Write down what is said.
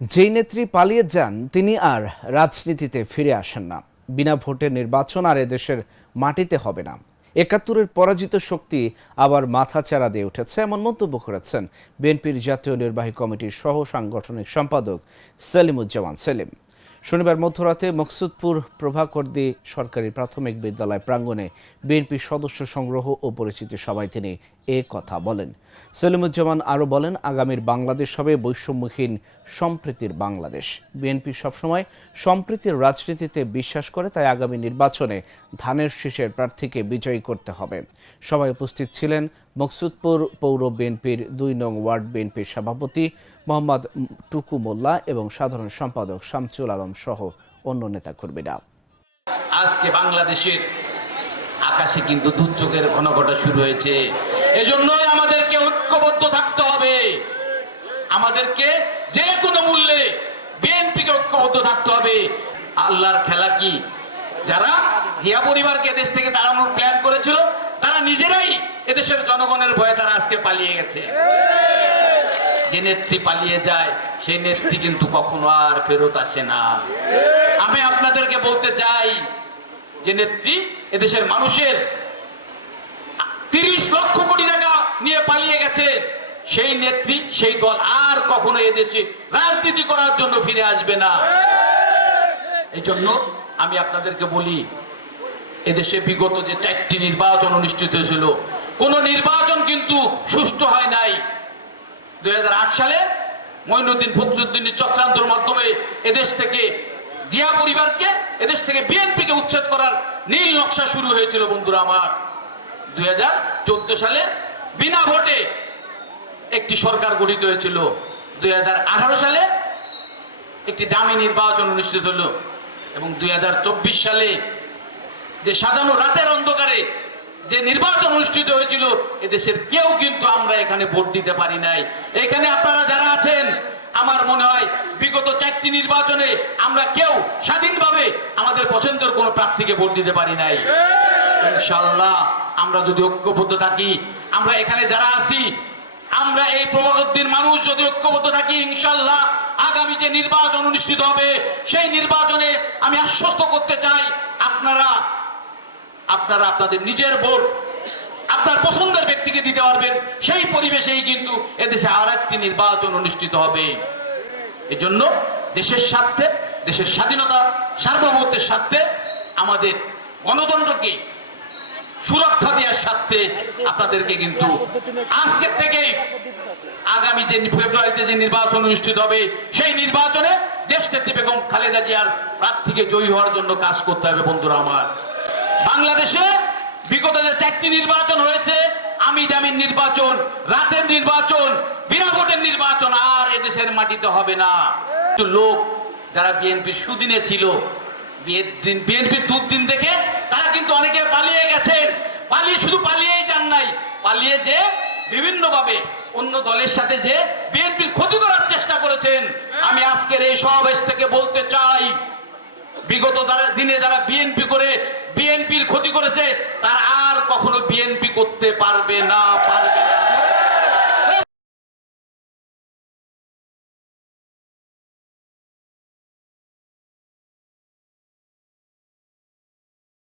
যেই নেত্রী পালিয়ে যান তিনি আর রাজনীতিতে ফিরে আসেন না। বিনা ভোটে নির্বাচন আর এদেশের মাটিতে হবে না। ৭১-এর পরাজিত শক্তি আবার মাথাচাড়া দিয়ে উঠেছে, এমন মন্তব্য করেছেন বিএনপির জাতীয় নির্বাহী কমিটির সহ সাংগঠনিক সম্পাদক সেলিমুজ্জামান সেলিম। শনিবার মধ্যরাতে মকসুদপুর প্রভাকরদী সরকারি প্রাথমিক বিদ্যালয় প্রাঙ্গণে বিএনপির সদস্য সংগ্রহ ও পরিচিতি সভায় তিনি এ কথা বলেন। সেলিমুজ্জামান আরও বলেন, আগামীর বাংলাদেশ হবে বৈষম্যহীন সম্প্রীতির বাংলাদেশ। বিএনপি সবসময় সম্প্রীতির রাজনীতিতে বিশ্বাস করে, তাই আগামী নির্বাচনে ধানের শীষের প্রার্থীকে বিজয়ী করতে হবে। সভায় উপস্থিত ছিলেন মকসুদপুর পৌর বিএনপির ২ নং ওয়ার্ড বিএনপির সভাপতি মোহাম্মদ টুকু মোল্লা এবং সাধারণ সম্পাদক শামসুল আলম সহ অন্য নেতাকর্মীরা। আজকে বাংলাদেশের আকাশে কিন্তু দুর্যোগের ঘনঘটা শুরু হয়েছে। এজন্যই আমাদেরকে ঐক্যবদ্ধ থাকতে হবে। আমাদেরকে যে কোনো মূল্যে বিএনপিকে ঐক্যবদ্ধ থাকতে হবে। আল্লাহর খেলা কি, যারা জিয়া পরিবারকে দেশ থেকে তাড়ানোর প্ল্যান করেছিল তারা নিজেরাই এদেশের জনগণের ভয়ে তারা আজকে পালিয়ে গেছে। যে নেত্রী পালিয়ে যায় সেই নেত্রী কিন্তু কখনো আর ফেরত আসে না। আমি আপনাদেরকে বলতে চাই, যে নেত্রী এদেশের মানুষের ৩০ লক্ষ কোটি টাকা নিয়ে পালিয়ে গেছে, সেই নেত্রী সেই দল আর কখনো এদেশে রাজনীতি করার জন্য ফিরে আসবে না। এই জন্য আমি আপনাদেরকে বলি, এদেশে বিগত যে ৪টি নির্বাচন অনুষ্ঠিত হয়েছিল, কোন নির্বাচন কিন্তু সুষ্ঠু হয় নাই। ২০০৮ সালে মঈনুদ্দিন ফখরুদ্দিনের চক্রান্তের মাধ্যমে এদেশ থেকে জিয়া পরিবারকে, এদেশ থেকে বিএনপিকে উচ্ছেদ করার নীল নকশা শুরু হয়েছিল। বন্ধুরা আমার, ২০১৪ সালে বিনা ভোটে একটি সরকার গঠিত হয়েছিল। ২০১৮ সালে একটি দামি নির্বাচন অনুষ্ঠিত হলো এবং ২০২৪ সালে যে সাজানো রাতের অন্ধকারে যে নির্বাচন অনুষ্ঠিত হয়েছিল, এদেশের কেউ কিন্তু আমরা এখানে ভোট দিতে পারি নাই। এখানে আপনারা যারা আছেন, আমার মনে হয় বিগত ৪টি নির্বাচনে আমরা কেউ স্বাধীনভাবে আমাদের পছন্দের কোনো প্রার্থীকে ভোট দিতে পারি নাই। ইনশাআল্লাহ আমরা যদি ঐক্যবদ্ধ থাকি, আমরা এখানে যারা আছি, আমরা এই প্রভাকরদীর মানুষ যদি ঐক্যবদ্ধ থাকি, ইনশাআল্লাহ আগামী যে নির্বাচন অনুষ্ঠিত হবে সেই নির্বাচনে আমি আশ্বস্ত করতে চাই, আপনারা আপনাদের নিজের ভোট আপনার পছন্দের ব্যক্তিকে দিতে পারবেন। সেই পরিবেশেই কিন্তু এদেশে আর একটি নির্বাচন অনুষ্ঠিত হবে। এজন্য দেশের স্বার্থে, দেশের স্বাধীনতা সার্বভৌমত্বের স্বার্থে, আমাদের গণতন্ত্রকে সুরক্ষা দেওয়ার স্বার্থে আপনাদেরকে কিন্তু আজকের থেকেই আগামী যে ফেব্রুয়ারিতে যে নির্বাচন অনুষ্ঠিত হবে সেই নির্বাচনে দেশনেত্রী বেগম খালেদা জিয়ার প্রার্থীকে জয়ী হওয়ার জন্য কাজ করতে হবে। বন্ধুরা আমার, বাংলাদেশে বিগত যে ৪টি নির্বাচন হয়েছে, আমি দামির নির্বাচন, রাতের নির্বাচন, বিনা ভোটের নির্বাচন আর এদেশের মাটিতে হবে না। লোক যারা বিএনপির সুদিনে ছিল, বিএনপির দুর্দিন দেখে তারা কিন্তু অনেকে পালিয়ে গেছেন। শুধু পালিয়েই যান নাই, পালিয়ে যে বিভিন্নভাবে অন্য দলের সাথে যে বিএনপির ক্ষতি করার চেষ্টা করেছেন। আমি আজকের এই সমাবেশ থেকে বলতে চাই, বিগত দিনে যারা বিএনপির ক্ষতি করেছে তারা আর কখনো বিএনপি করতে পারবে না।